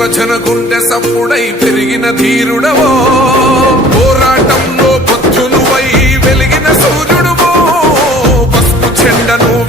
పలచన గుండె సప్పుడై పెరిగిన ధీరుడవో, పోరాటంలో పొద్దునువై వెలిగిన సూర్యుడువో, పసుపు చెండను